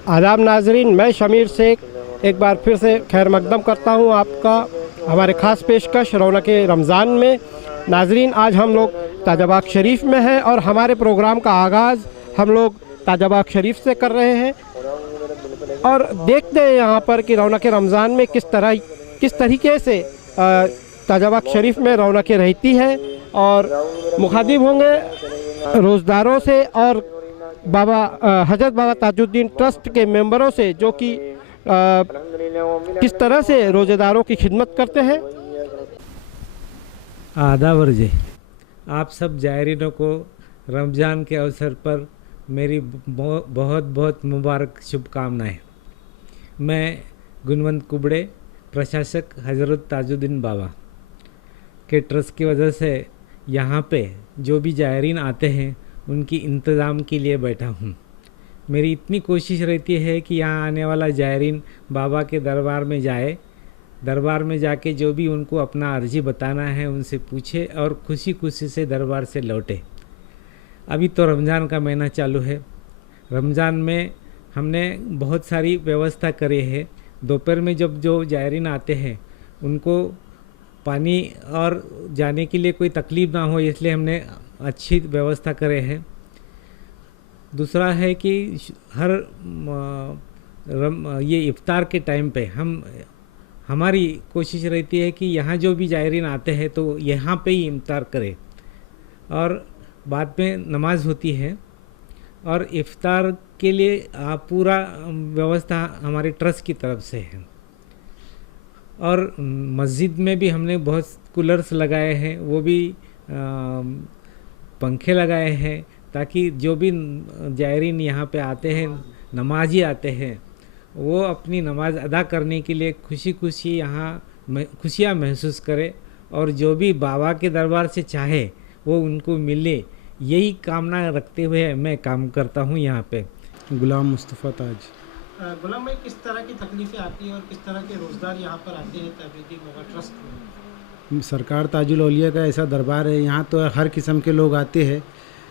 आदाब नाजरीन, मैं शमीर शेख एक बार फिर से खैर मकदम करता हूँ आपका हमारे ख़ास पेशकश रौनक रमज़ान में। नाजरीन, आज हम लोग ताजाबाग शरीफ में हैं और हमारे प्रोग्राम का आगाज़ हम लोग ताजाबाग शरीफ से कर रहे हैं और देखते हैं यहाँ पर कि रौनक रमज़ान में किस तरीके से ताजाबाग शरीफ में रौनकें रहती है और मुखातिब होंगे रोज़दारों से और हजरत बाबा ताजुद्दीन ट्रस्ट के मेंबरों से, जो कि किस तरह से रोज़ेदारों की खिदमत करते हैं। आदाब वर्जे, आप सब जायरीनों को रमज़ान के अवसर पर मेरी बहुत बहुत मुबारक शुभकामनाएं। मैं गुणवंत कुबड़े, प्रशासक हज़रत ताजुद्दीन बाबा के ट्रस्ट की वजह से यहाँ पे जो भी जायरीन आते हैं उनकी इंतज़ाम के लिए बैठा हूँ। मेरी इतनी कोशिश रहती है कि यहाँ आने वाला जायरीन बाबा के दरबार में जाए, दरबार में जाके जो भी उनको अपना अर्जी बताना है उनसे पूछे और खुशी खुशी से दरबार से लौटे। अभी तो रमज़ान का महीना चालू है। रमज़ान में हमने बहुत सारी व्यवस्था करी है। दोपहर में जब जो जायरीन आते हैं उनको पानी और जाने के लिए कोई तकलीफ़ ना हो, इसलिए हमने अच्छी व्यवस्था करे हैं। दूसरा है कि ये इफ्तार के टाइम पे हमारी कोशिश रहती है कि यहाँ जो भी जायरीन आते हैं तो यहाँ पे ही इफ्तार करें और बाद में नमाज होती है और इफ्तार के लिए पूरा व्यवस्था हमारे ट्रस्ट की तरफ से है। और मस्जिद में भी हमने बहुत कूलर्स लगाए हैं, वो भी पंखे लगाए हैं ताकि जो भी जायरीन यहाँ पे आते हैं, नमाजी आते हैं, वो अपनी नमाज अदा करने के लिए खुशी खुशी यहाँ खुशियाँ महसूस करे और जो भी बाबा के दरबार से चाहे वो उनको मिले, यही कामना रखते हुए मैं काम करता हूँ यहाँ पे। गुलाम मुस्तफ़ा ताज। गुलाम भाई, किस तरह की तकलीफ़ें आती हैं और किस तरह के रोज़गार यहाँ पर आते हैं ताजुद्दीन बाबा ट्रस्ट में? सरकार ताजुल औलिया का ऐसा दरबार है, यहाँ तो हर किस्म के लोग आते हैं,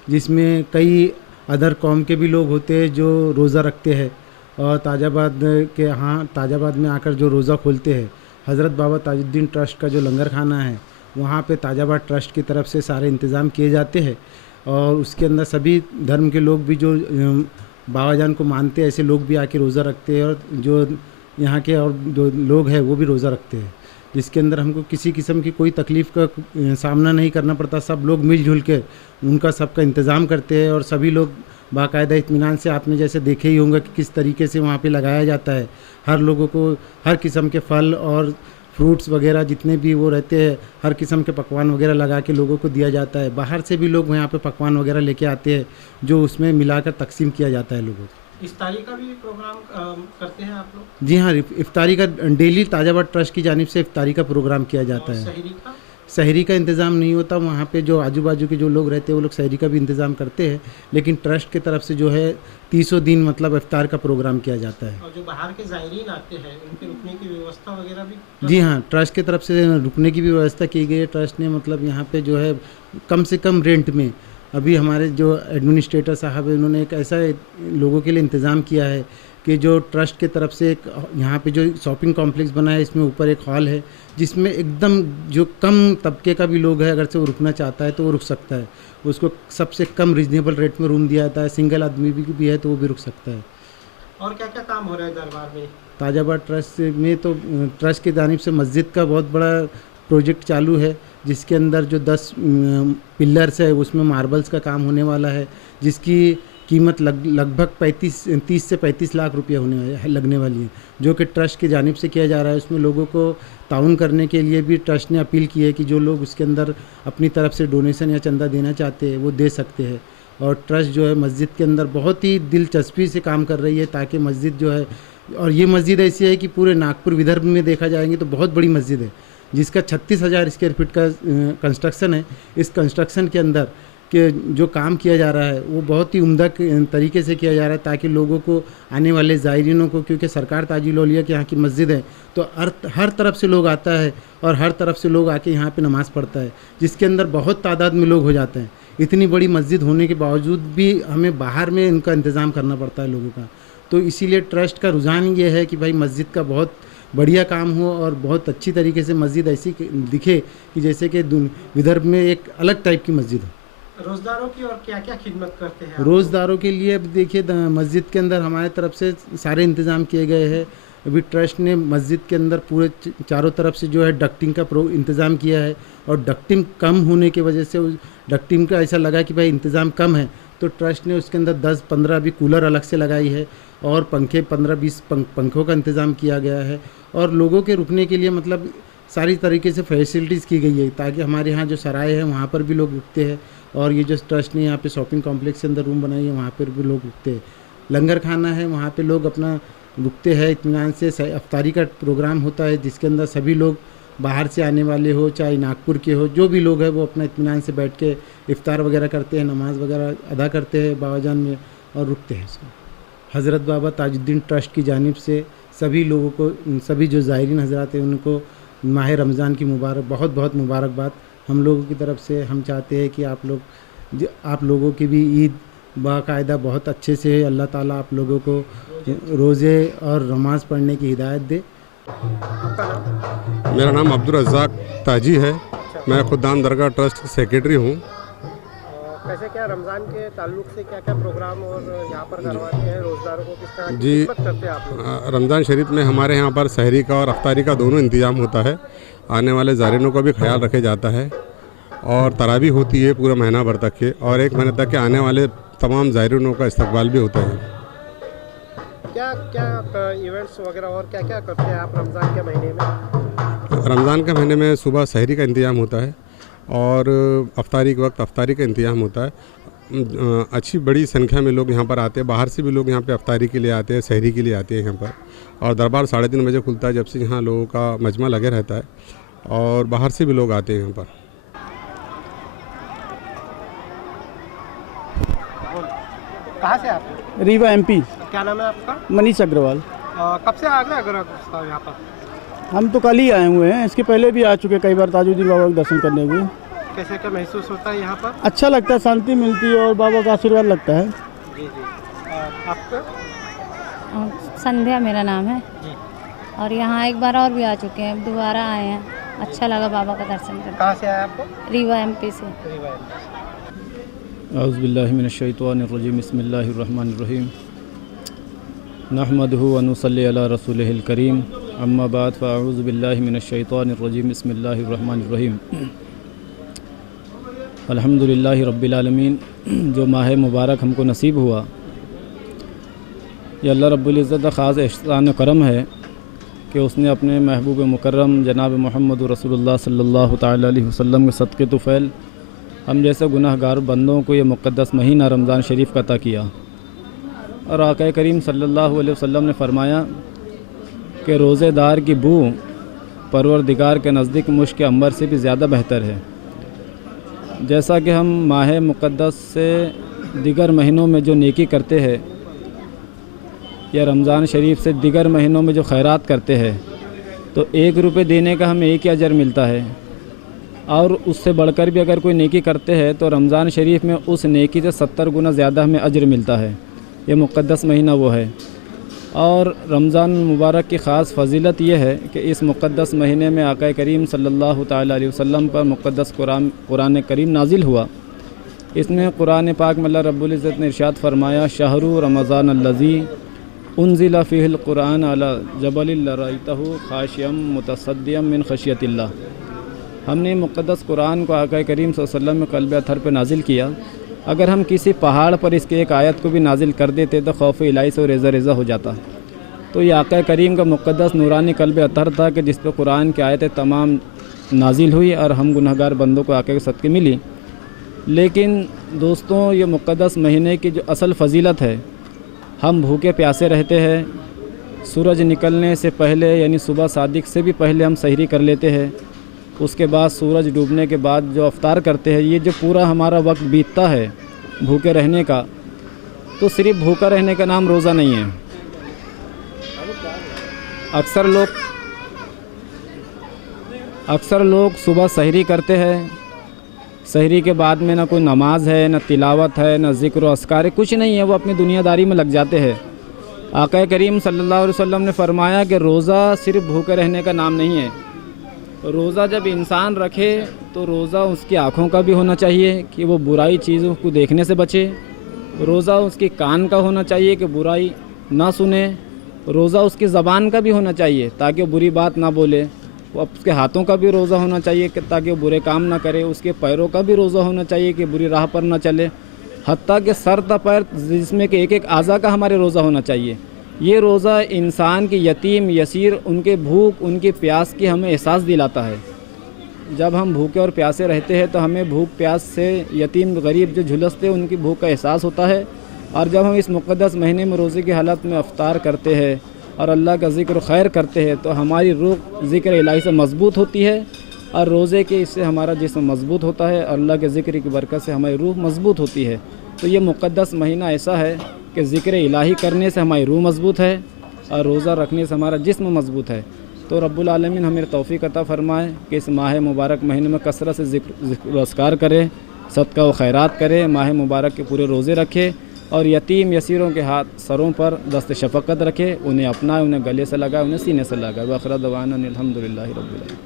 जिसमें कई अदर कौम के भी लोग होते हैं जो रोज़ा रखते हैं और ताजाबाद में आकर जो रोज़ा खोलते हैं। हज़रत बाबा ताजुद्दीन ट्रस्ट का जो लंगर खाना है वहाँ पे ताजाबाद ट्रस्ट की तरफ से सारे इंतज़ाम किए जाते हैं और उसके अंदर सभी धर्म के लोग भी जो बाबा जान को मानते हैं ऐसे लोग भी आके रोज़ा रखते हैं और जो यहाँ के और जो लोग हैं वो भी रोज़ा रखते हैं, जिसके अंदर हमको किसी किस्म की कोई तकलीफ़ का सामना नहीं करना पड़ता। सब लोग मिलजुल के उनका सबका इंतज़ाम करते हैं और सभी लोग बाकायदा इत्मीनान से, आपने जैसे देखे ही होंगे कि किस तरीके से वहाँ पे लगाया जाता है। हर लोगों को हर किस्म के फल और फ्रूट्स वगैरह जितने भी वो रहते हैं, हर किस्म के पकवान वगैरह लगा के लोगों को दिया जाता है। बाहर से भी लोग यहाँ पे पकवान वगैरह लेके आते हैं जो उसमें मिलाकर तकसीम किया जाता है लोगों को। इफ्तारी का भी प्रोग्राम करते हैं आप लोग? जी हाँ, इफ्तारी का डेली ताजाबाद ट्रस्ट की जानिब से इफ्तारी का प्रोग्राम किया जाता है। सहरी का इंतज़ाम नहीं होता, वहाँ पे जो आजू बाजू के जो लोग रहते हैं वो लोग सहरी का भी इंतज़ाम करते हैं, लेकिन ट्रस्ट की तरफ से जो है 300 दिन मतलब इफ्तार का प्रोग्राम किया जाता है। और जो बाहर के ज़ायरीन आते हैं उनके रुकने की व्यवस्था वगैरह भी? जी हाँ, ट्रस्ट की तरफ से रुकने की भी व्यवस्था की गई है। ट्रस्ट ने मतलब यहाँ पे जो है कम से कम रेंट में, अभी हमारे जो एडमिनिस्ट्रेटर साहब है उन्होंने एक ऐसा लोगों के लिए इंतज़ाम किया है कि जो ट्रस्ट के तरफ से एक यहाँ पे जो शॉपिंग कॉम्प्लेक्स बना है, इसमें ऊपर एक हॉल है जिसमें एकदम जो कम तबके का भी लोग है अगर से वो रुकना चाहता है तो वो रुक सकता है। उसको सबसे कम रिजनेबल रेट में रूम दिया जाता है। सिंगल आदमी भी है तो वो भी रुक सकता है। और क्या क्या काम हो रहा है दरबार में? ताजाबाद ट्रस्ट में तो ट्रस्ट की जानिब से मस्जिद का बहुत बड़ा प्रोजेक्ट चालू है, जिसके अंदर जो 10 पिलर्स है उसमें मार्बल्स का काम होने वाला है, जिसकी कीमत लगभग 30 से 35 लाख रुपये लगने वाली है, जो कि ट्रस्ट की जानिब से किया जा रहा है। उसमें लोगों को ताउन करने के लिए भी ट्रस्ट ने अपील की है कि जो लोग उसके अंदर अपनी तरफ से डोनेशन या चंदा देना चाहते हैं वो दे सकते हैं। और ट्रस्ट जो है मस्जिद के अंदर बहुत ही दिलचस्पी से काम कर रही है ताकि मस्जिद जो है, और ये मस्जिद ऐसी है कि पूरे नागपुर विदर्भ में देखा जाएंगे तो बहुत बड़ी मस्जिद है, जिसका 36,000 स्क्वायर फीट का कंस्ट्रक्शन है। इस कंस्ट्रक्शन के अंदर के जो काम किया जा रहा है वो बहुत ही उम्दा तरीके से किया जा रहा है ताकि लोगों को, आने वाले ज़ायरीनों को, क्योंकि सरकार ताजुल औलिया के यहाँ की मस्जिद है तो हर तरफ से लोग आता है और हर तरफ से लोग आके यहाँ पे नमाज़ पढ़ता है, जिसके अंदर बहुत तादाद में लोग हो जाते हैं। इतनी बड़ी मस्जिद होने के बावजूद भी हमें बाहर में इनका इंतज़ाम करना पड़ता है लोगों का। तो इसीलिए ट्रस्ट का रुझान ये है कि भाई मस्जिद का बहुत बढ़िया काम हो और बहुत अच्छी तरीके से मस्जिद ऐसी दिखे कि जैसे कि विदर्भ में एक अलग टाइप की मस्जिद हो। रोज़दारों की और क्या क्या खिदमत करते हैं आप? रोज़दारों के लिए अब देखिए मस्जिद के अंदर हमारे तरफ से सारे इंतज़ाम किए गए हैं। अभी ट्रस्ट ने मस्जिद के अंदर पूरे चारों तरफ से जो है डक्टिंग का इंतज़ाम किया है, और डक्टिंग कम होने की वजह से डक्टिंग का ऐसा लगा कि भाई इंतज़ाम कम है, तो ट्रस्ट ने उसके अंदर 10-15 भी कूलर अलग से लगाई है, और पंखे 15-20 पंखों का इंतज़ाम किया गया है, और लोगों के रुकने के लिए मतलब सारी तरीके से फैसिलिटीज़ की गई है, ताकि हमारे यहाँ जो सराय है वहाँ पर भी लोग रुकते हैं, और ये जो ट्रस्ट ने यहाँ पे शॉपिंग कॉम्प्लेक्स के अंदर रूम बनाई है वहाँ पर भी लोग रुकते हैं। लंगर खाना है वहाँ पे लोग अपना रुकते हैं इत्मीनान से। अफ्तारी का प्रोग्राम होता है जिसके अंदर सभी लोग बाहर से आने वाले हो चाहे नागपुर के हो, जो भी लोग हैं वो अपना इत्मीनान से बैठ के इफ्तार वगैरह करते हैं, नमाज वगैरह अदा करते हैं बाबाजान में और रुकते हैं। हज़रत बाबा ताजुद्दीन ट्रस्ट की जानिब से सभी लोगों को, सभी जो ज़ायरीन हज़रात हैं उनको माह रमज़ान की बहुत बहुत मुबारकबाद। हम लोगों की तरफ से हम चाहते हैं कि आप लोगों की भी ईद बाकायदा बहुत अच्छे से अल्लाह ताला आप लोगों को रोज़े और नमाज़ पढ़ने की हिदायत दे। मेरा नाम अब्दुल रज़्ज़ाक ताजी है। मैं खुदाम दरगाह ट्रस्ट सेक्रेटरी हूँ। कैसे क्या रमज़ान के ताल्लुक से क्या क्या प्रोग्राम और यहाँ पर करवाते हैं, रोज़दारों को किस तरह की जी खिदमत करते हैं आप लोग? रमज़ान शरीफ में हमारे यहाँ पर सहरी का और अफ्तारी का दोनों इंतज़ाम होता है। आने वाले ज़ायरीनों का भी ख्याल रखा जाता है, और तरावी होती है पूरा महीना भर तक के, और 1 महीने तक के आने वाले तमाम ज़ायरीनों का इस्तकबाल भी होता है। क्या क्या इवेंट्स वगैरह और क्या क्या करते हैं आप रमज़ान के महीने में? रमज़ान के महीने में सुबह सहरी का इंतज़ाम होता है, और अफ्तारी के वक्त अफ्तारी का इंतज़ाम होता है। अच्छी बड़ी संख्या में लोग यहाँ पर आते हैं, बाहर से भी लोग यहाँ पे अफ्तारी के लिए आते हैं, सहरी के लिए आते हैं यहाँ पर। और दरबार 3:30 बजे खुलता है, जब से यहाँ लोगों का मजमा लगे रहता है, और बाहर से भी लोग आते हैं यहाँ पर। कहाँ से आप? रीवा एमपी। क्या नाम है आपका? मनीष अग्रवाल। कब से आ गए अगर यहाँ पर? हम तो कल ही आए हुए हैं, इसके पहले भी आ चुके कई बार ताजुद्दीन बाबा के दर्शन करने हुए। कैसे क्या महसूस होता है यहाँ पर? अच्छा लगता है, शांति मिलती है और बाबा का आशीर्वाद लगता है। जी जी। आपका? संध्या मेरा नाम है जी। और यहाँ एक बार और भी आ चुके हैं, दोबारा आए हैं, अच्छा लगा बाबा का दर्शन करके। कहाँ से आए आपको? रीवा एमपी से। औज़ुबिल्लाहि मिनश्शैतानिर्रजीम, बिस्मिल्लाहिर्रहमानिर्रहीम, नहमदुहु व नुसल्ली अला रसूलिहिल करीम, अम्मा बाद फ़अऊज़ु बिल्लाहि मिनश्शैतानिर्रजीम, बिस्मिल्लाहिर्रहमानिर्रहीम। अल्हम्दुलिल्लाहि रब्बिल आलमीन। जो माह मुबारक हमको नसीब हुआ, ये अल्लाह रब्बुल इज़्ज़त का ख़ास एहसान करम है कि उसने अपने महबूब मुकर्रम जनाब मोहम्मद रसूलुल्लाह सल्लल्लाहु तआला अलैहि वसल्लम के सदक़े तुफ़ैल हम जैसे गुनाहगार बंदों को ये मुक़द्दस महीना रमज़ान शरीफ का अता किया। और आक़ा करीम सल्लल्लाहु अलैहि वसल्लम ने फरमाया कि रोज़ेदार की बू परवरदिगार के नज़दीक मुश्क अंबर से भी ज़्यादा बेहतर है। जैसा कि हम माह मुक़द्दस से दिगर महीनों में जो नेकी करते हैं, या रमज़ान शरीफ से दिगर महीनों में जो खैरात करते हैं, तो 1 रुपये देने का हमें 1 ही अजर मिलता है, और उससे बढ़कर भी अगर कोई नेकी करते हैं तो रमज़ान शरीफ में उस नेकी से 70 गुना ज़्यादा हमें अजर मिलता है। ये मुक़द्दस महीना वो है। और रमज़ान मुबारक की ख़ास फ़जीलत ये है कि इस मुक़द्दस महीने में आक़ा करीम सल्लल्लाहु तआला अलैहि वसल्लम पर मुक़द्दस कुरान करीम नाजिल हुआ। इसमें कुरान पाक में अल्लाह रब्बुल इज़्ज़त ने इरशाद फरमाया, शहरु रमज़ान अल्लज़ी उन्ज़िला फ़ीहिल कुरान अला जबलिल लरअयतहु ख़ाशियम मुतसद्दियम मिन ख़शियतिल्लाह। हमने मुक़द्दस कुरान को आक़ा करीम सल्लल्लाहु अलैहि वसल्लम में क़ल्ब अतहर पर नाजिल किया। अगर हम किसी पहाड़ पर इसके एक आयत को भी नाजिल कर देते तो खौफ इलाही से रेज़ा रेज़ा हो जाता। तो ये आक़ा करीम का मुक़द्दस नूरानी क़ल्ब अतहर था कि जिस पर कुरान की आयतें तमाम नाजिल हुई और हम गुनहगार बंदों को आक़ा के सदक़े मिली। लेकिन दोस्तों, ये मुक़द्दस महीने की जो असल फ़जीलत है, हम भूखे प्यासे रहते हैं, सूरज निकलने से पहले यानी सुबह सादिक से भी पहले हम सहरी कर लेते हैं, उसके बाद सूरज डूबने के बाद जो अफ्तार करते हैं, ये जो पूरा हमारा वक्त बीतता है भूखे रहने का, तो सिर्फ भूखा रहने का नाम रोज़ा नहीं है। अक्सर लोग सुबह सहरी करते हैं, सहरी के बाद में ना कोई नमाज है, ना तिलावत है, ना ज़िक्र व अस्कार है, कुछ नहीं है, वो अपनी दुनियादारी में लग जाते हैं। आका करीम सल्लल्लाहु अलैहि वसल्लम ने फरमाया कि रोज़ा सिर्फ भूखे रहने का नाम नहीं है। रोज़ा जब इंसान रखे तो रोज़ा उसकी आँखों का भी होना चाहिए कि वो बुराई चीज़ों को देखने से बचे। रोज़ा उसके कान का होना चाहिए कि बुराई ना सुने। रोज़ा उसकी ज़बान का भी होना चाहिए ताकि वो बुरी बात ना बोले। वो उसके हाथों का भी रोज़ा होना चाहिए कि ताकि वो बुरे काम ना करे। उसके पैरों का भी रोज़ा होना चाहिए कि बुरी राह पर ना चले। हत्ता कि सर ता पैर जिसमें कि एक एक आज़ा का हमारे रोज़ा होना चाहिए। ये रोज़ा इंसान की यतीम यसीर उनके भूख उनकी प्यास की हमें एहसास दिलाता है। जब हम भूखे और प्यासे रहते हैं तो हमें भूख प्यास से यतीम गरीब जो झुलसते हैं उनकी भूख का एहसास होता है। और जब हम इस मुक़द्दस महीने में रोज़े की हालत में अफ्तार करते हैं और अल्लाह का ज़िक्र खैर करते हैं तो हमारी रूह ज़िक्र इलाही से मज़बूत होती है और रोज़े के इससे हमारा जिस्म मज़बूत होता है। अल्लाह के ज़िक्र की बरकत से हमारी रूह मज़बूत होती है। तो ये मुक़द्दस महीना ऐसा है कि ज़िक्र इलाही करने से हमारी रूह मज़बूत है और रोज़ा रखने से हमारा जिस्म मज़बूत है। तो रब्बुल आलमीन हमें तौफ़ीक़ अता फ़रमाए कि इस माह मुबारक महीने में कसरत से ज़िक्र अस्कार करें, सदका व खैरात करें, माह मुबारक के पूरे रोज़े रखें और यतीम यसीरों के हाथ सरों पर दस्त शफ़क़त रखे, उन्हें अपनाए, उन्हें गले से लगाए, उन्हें सीने से लगाए। व आखिर दवाना अल्हम्दुलिल्लाहि रब्बिल आलमीन।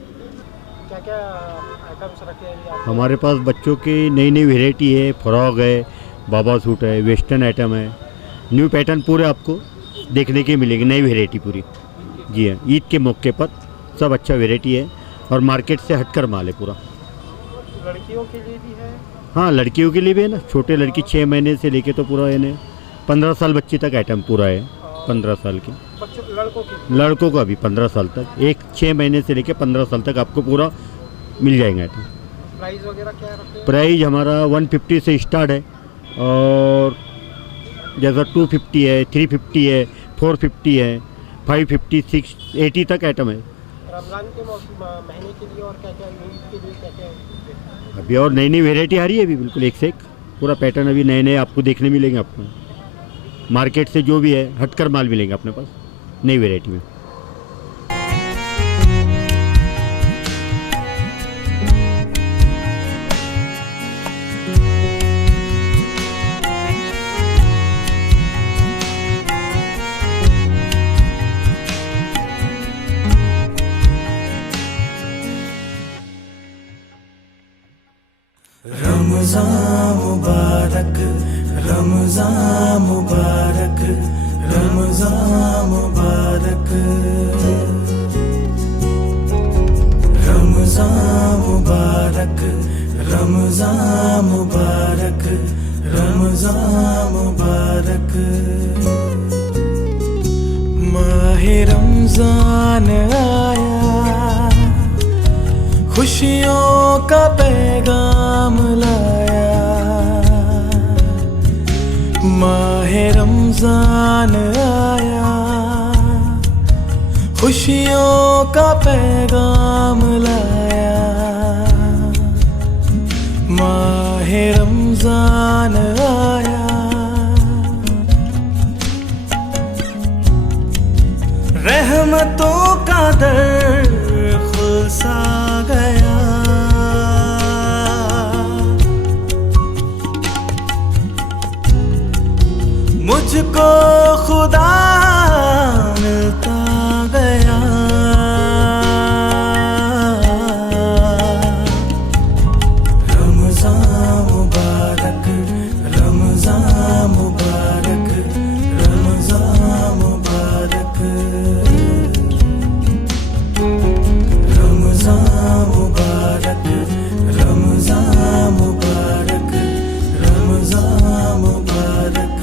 क्या आइटम्स रखे हैं आप? हमारे पास बच्चों की नई नई वैरायटी है, फ्रॉक है, बाबा सूट है, वेस्टर्न आइटम है, न्यू पैटर्न पूरे आपको देखने के मिलेंगे, नई वैरायटी पूरी। जी हाँ, ईद के मौके पर सब अच्छा वैरायटी है और मार्केट से हटकर माल है पूरा। लड़कियों के लिए भी है? हाँ, लड़कियों के लिए भी है ना। छोटे लड़की 6 महीने से लेके तो पूरा है 15 साल बच्ची तक आइटम पूरा है। 15 साल की लड़कों का भी 15 साल तक, एक 6 महीने से लेके 15 साल तक आपको पूरा मिल जाएगा आइटम। प्राइस वगैरह क्या रखते हैं? प्राइस हमारा 150 से स्टार्ट है और जैसा 250 है, 350 है, 450 है, 550, 680 तक आइटम है। रमज़ान के महीने के लिए और क्या क्या, ईद के लिए क्या क्या? अभी और नई नई वैरायटी आ रही है अभी, बिल्कुल एक से एक पूरा पैटर्न अभी नए नए आपको देखने मिलेंगे। आपको मार्केट से जो भी है हटकर माल मिलेंगे अपने पास नई वैरायटी में। रमज़ान मुबारक, रमज़ान मुबारक, रमज़ान मुबारक, रमज़ान मुबारक, रमज़ान मुबारक, रमज़ान मुबारक। माहे रमज़ान आया, खुशियों का पैगाम लाया। माहे रमज़ान आया, खुशियों का पैगाम लाया। माहे रमज़ान आया, रहमतों का दर खुलसा गया। मुझको खुदा मिलता गया। रमज़ान मुबारक, रमज़ान मुबारक, रमज़ान मुबारक, रमज़ान मुबारक, रमज़ान मुबारक, रमज़ान मुबारक।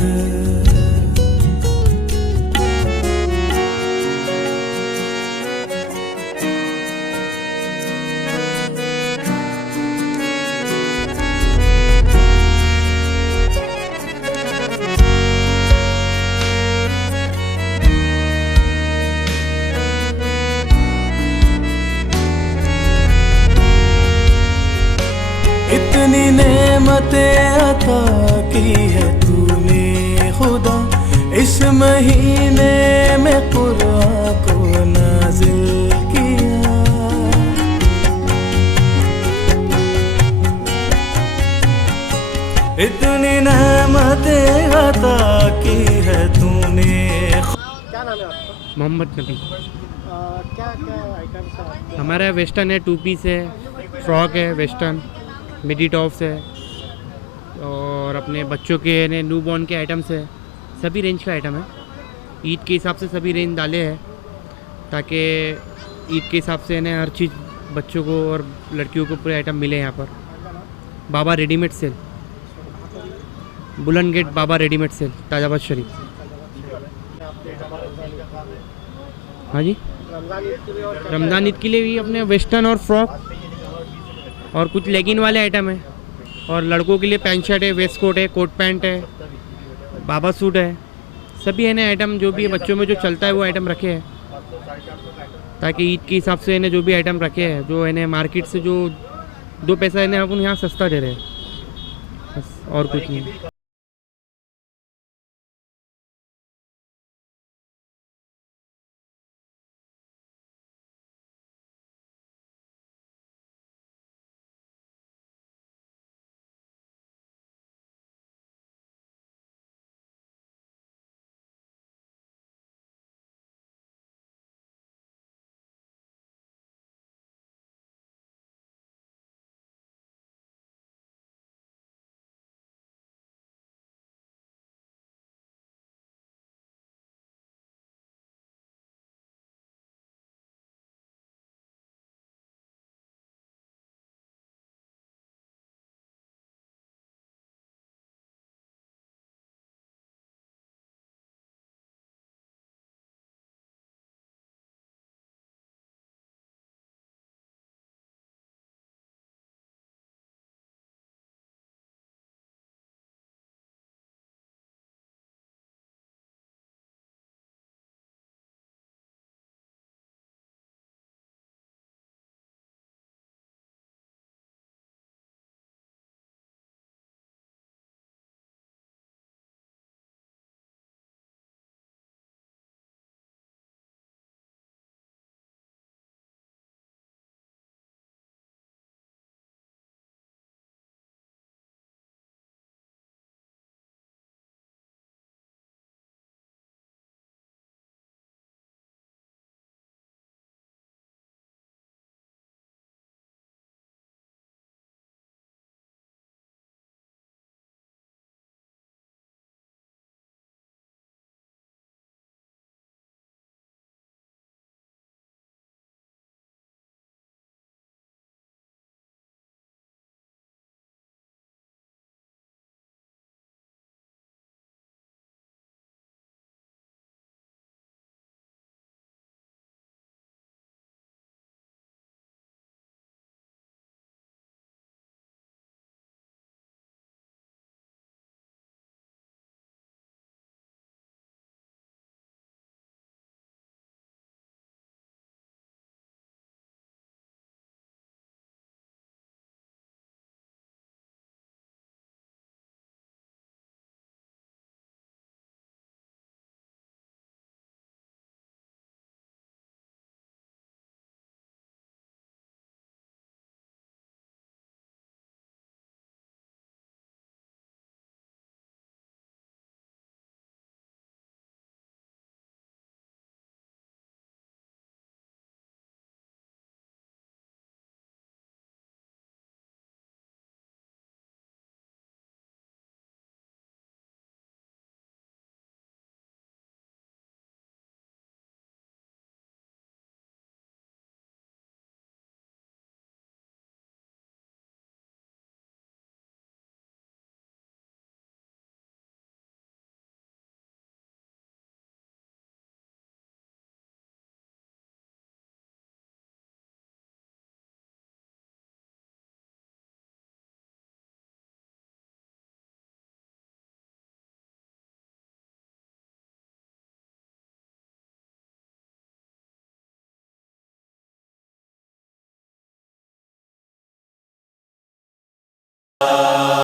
इतनी नेमतें अता की है तूने खुदा, इस महीने में कुरान को नाज़िल किया। इतनी नेमतें अता की है तूने क्या नाम है आपका? मोहम्मद नबी। क्या क्या आइटम्स है आपके? हमारा वेस्टर्न है, टू पीस है, फ्रॉक है, वेस्टर्न मिडी टॉप्स है, और अपने बच्चों के ने न्यू बॉर्न के आइटम्स है, सभी रेंज का आइटम है। ईद के हिसाब से सभी रेंज डाले हैं ताकि ईद के हिसाब से हर चीज़ बच्चों को और लड़कियों को पूरे आइटम मिले यहाँ पर। बाबा रेडीमेड सेल, बुलंद गेट बाबा रेडीमेड सेल, ताजाबाद शरीफ। हाँ जी, रमज़ान ईद के लिए भी अपने वेस्टर्न और फ्रॉक और कुछ लेगिन वाले आइटम है, और लड़कों के लिए पैंट शर्ट है, वेस्ट कोट है, कोट पैंट है, बाबा सूट है, सभी है ना आइटम जो भी बच्चों में जो चलता है वो आइटम रखे हैं ताकि ईद के हिसाब से जो भी आइटम रखे हैं जो है मार्केट से जो 2 पैसा है अपन यहाँ सस्ता दे रहे हैं, बस और कुछ नहीं।